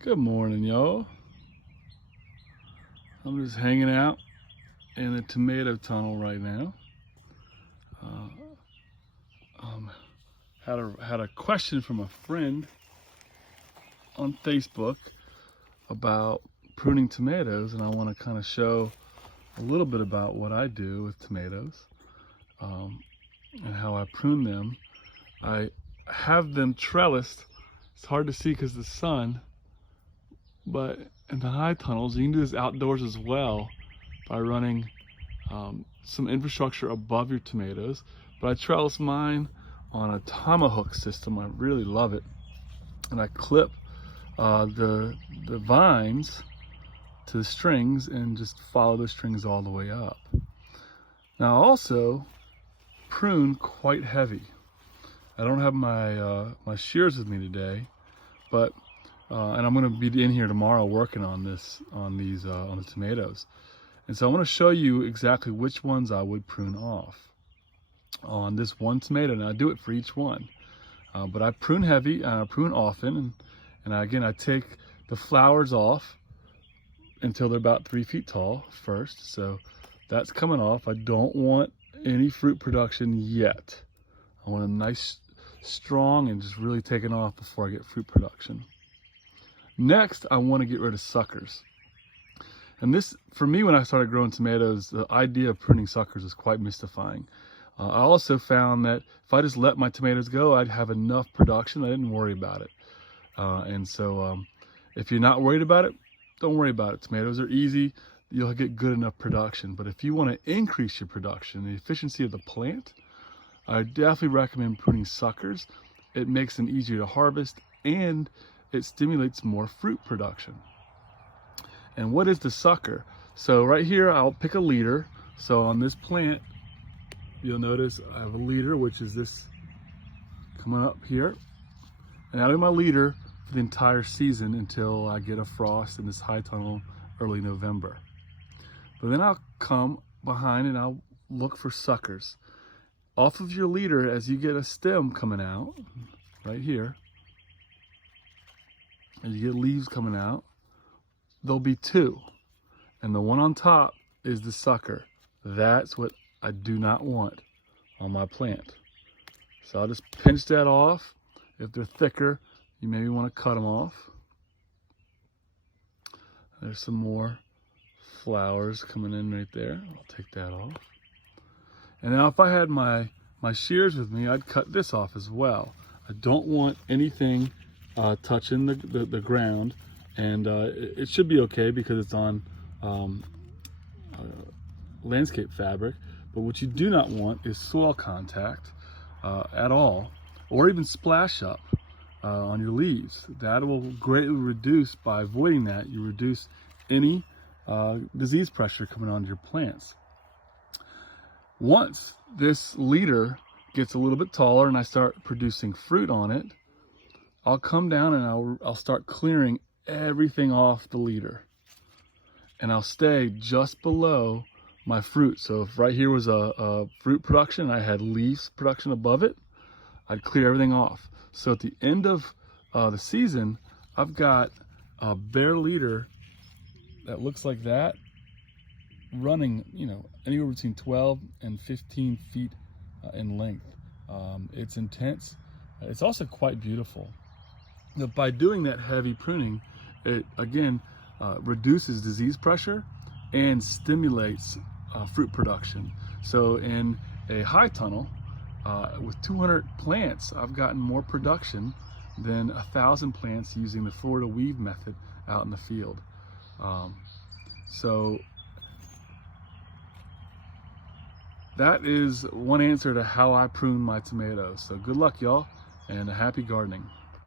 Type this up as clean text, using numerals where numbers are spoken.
Good morning, y'all. I'm just hanging out in a tomato tunnel right now. Uh, had a question from a friend on Facebook about pruning tomatoes, and I want to kind of show a little bit about what I do with tomatoes and how I prune them. I have them trellised. It's hard to see because of the sun, but in the high tunnels, you can do this outdoors as well by running some infrastructure above your tomatoes. But I trellis mine on a tomahawk system. I really love it. And I clip the vines to the strings and just follow the strings all the way up. Now I also prune quite heavy. I don't have my shears with me today, but and I'm going to be in here tomorrow working on on the tomatoes. And so I want to show you exactly which ones I would prune off on this one tomato. And I do it for each one, but I prune heavy and I prune often, and again I take the flowers off until they're about 3 feet tall first. So that's coming off. I don't want any fruit production yet. I want them nice, strong, and just really taken off before I get fruit production. Next, I want to get rid of suckers. And this, for me, when I started growing tomatoes, the idea of pruning suckers is quite mystifying. I also found that if I just let my tomatoes go, I'd have enough production. I didn't worry about it. And so if you're not worried about it, don't worry about it. Tomatoes are easy. You'll get good enough production. But if you want to increase your production, the efficiency of the plant, I definitely recommend pruning suckers. It makes them easier to harvest, and it stimulates more fruit production. And what is the sucker? So right here, I'll pick a leader. So on this plant, you'll notice I have a leader, which is this coming up here. And I'll do my leader for the entire season until I get a frost in this high tunnel early November. But then I'll come behind and I'll look for suckers. Off of your leader, as you get a stem coming out, right here, as you get leaves coming out, there'll be two. And the one on top is the sucker. That's what I do not want on my plant. So I'll just pinch that off. If they're thicker, you maybe want to cut them off. There's some more flowers coming in right there. I'll take that off. And now if I had my shears with me, I'd cut this off as well. I don't want anything touching the ground, and it should be okay because it's on landscape fabric. But what you do not want is soil contact at all, or even splash up on your leaves. That will greatly reduce, by avoiding that, you reduce any disease pressure coming onto your plants. Once this leader gets a little bit taller and I start producing fruit on it, I'll come down and I'll start clearing everything off the leader. And I'll stay just below my fruit. So if right here was a fruit production, I had leaves production above it, I'd clear everything off. So at the end of the season, I've got a bare leader that looks like that, running, anywhere between 12 and 15 feet in length. It's intense. It's also quite beautiful. But by doing that heavy pruning, it again reduces disease pressure and stimulates fruit production. So in a high tunnel with 200 plants, I've gotten more production than 1,000 plants using the Florida weave method out in the field. So that is one answer to how I prune my tomatoes. So good luck, y'all, and happy gardening.